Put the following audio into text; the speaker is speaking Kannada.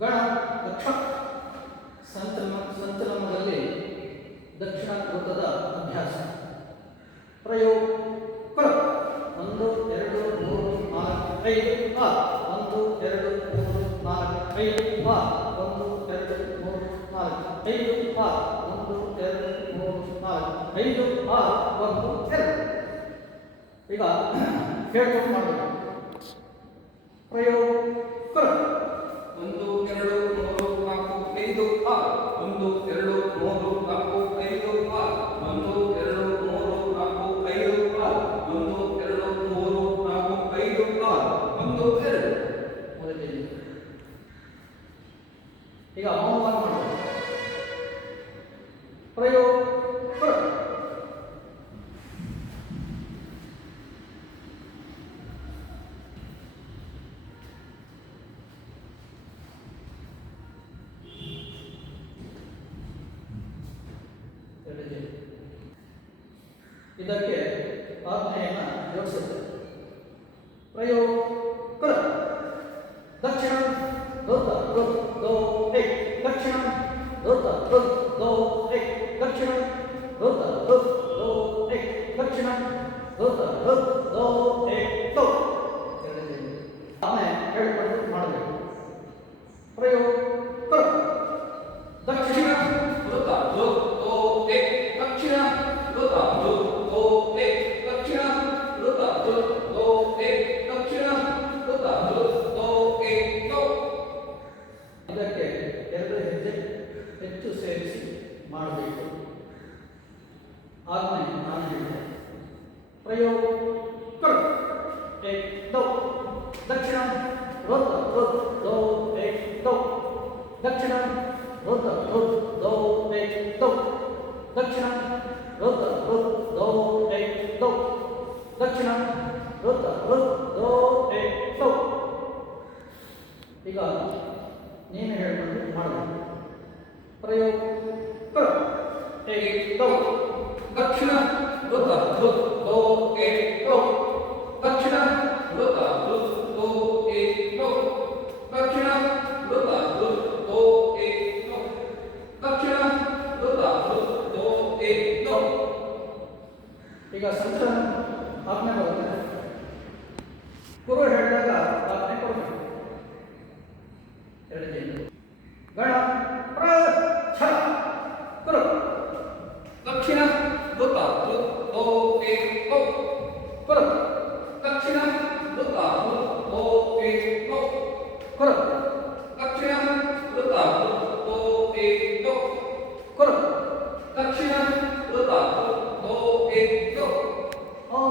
ಗಣ ದಕ್ಷ ಸಂಚಲನದಲ್ಲಿ ದಕ್ಷಿಣ ವೃತ್ತದ ಅಭ್ಯಾಸ. ಪ್ರಯೋಗ ಪ್ರ 1 2 3 4 5 6 1 2 3 4 5 6 1 2 3 4 5 6 1 2 3 4 5 6 1 2. ಈಗ ಹೇಳ್ಕೊಂಡು ಮಾಡಬೇಕು. ಪ್ರಯೋಗ ಪ್ರ 1 2 3 4 5 6 1 2 3 4 5 6 1 2 3 4 5 6 1 2 3 4 5 6 1 2. ಮೊದಲಿಗೆ ಈಗ ಮೌನವಾಗಿ ಮಾಡಬೇಕು. ಪ್ರಯೋಗ ಪ್ರ ಇದಕ್ಕೆ ಆಜ್ಞೆಯನ್ನು ಜೋಡಿಸುತ್ತದೆ. ಪ್ರಯೋಗ ಪ್ರ ದಕ್ಷಿಣ ಧೃತ ಧೃತ್ ದೋ ಏಕ್ ದಕ್ಷಿಣ ಧೃತ ಧೃತ್ ದೋ ಏಕ್ ದಕ್ಷಿಣ ಧೃತ ಧೃತ್ ದೋ ಏಕ್ ದಕ್ಷಿಣ ಧೃತ ಧೃತ್ ದೋ ಏಕ್ ದೋ. ಆಮೇಲೆ ಹೇಳಿಕೊಂಡು ಮಾಡಬೇಕು. ಪ್ರಯೋಗ ಪ್ರ ದಕ್ಷಿಣ ಧೃತ ಧೃತ್ ದೋ ಏಕ್ ದಕ್ಷಿಣ ಧೃತ ಧೃತ್ ದೋ ಏಕ್ ದಕ್ಷಿಣ ಧೃತ ಧೃತ್ ದೋ ಏಕ್ ದಕ್ಷಿಣ ಧೃತ ಧೃತ್ ದೋ ಏಕ್ ದೋ. ಇದಕ್ಕೆ 2 ಹೆಜ್ಜೆ ಹೆಚ್ಚು ಸೇರಿಸಿ ಮಾಡಬೇಕು. ಆಜ್ಞೆ ನಾನು ಹೇಳಿದೆ. ಪ್ರಯೋಗ ಪ್ರ ಏಕ್ ದೋ ದಕ್ಷಿಣ ಧೃತ ಧೃತ್ ದೋ ಏಕ್ ದೋ ದಕ್ಷಿಣ ಧೃತ ಧೃತ್ ದೋ ಏಕ್ ದೋ ದಕ್ಷಿಣ ಧೃತ ಧೃತ್ ದೋ ಏಕ್ ದೋ ದಕ್ಷಿಣ ಧೃತ ಧೃತ್ ದೋ ಏಕ್ ದೋ. ಈಗ ನೀನು ಹೇಳಿಕೊಂಡು ಮಾಡಬೇಕು. ಪ್ರಯೋಗ ಪ್ರ ಏಕ್ ದೋ ದಕ್ಷಿಣ ಧೃತ ಧೃತ್ ದೋ ಏಕ್ ದೋ ದಕ್ಷಿಣ ಧೃತ ಧೃತ್ ದೋ ಏಕ್ ದೋ ದಕ್ಷಿಣ ಧೃತ ಧೃತ್ ದೋ ಏಕ್ ದೋ ದಕ್ಷಿಣ ಧೃತ ಧೃತ್ ದೋ ಏಕ್ ದೋ. ಈಗ ಸಂಚಲನ ಆಜ್ಞೆ ಬರುತ್ತೆ. ಗುರು ಹೇಳಿದಾಗ ಆಜ್ಞೆ ಕೊಡಬೇಕು. 2 ಗಣ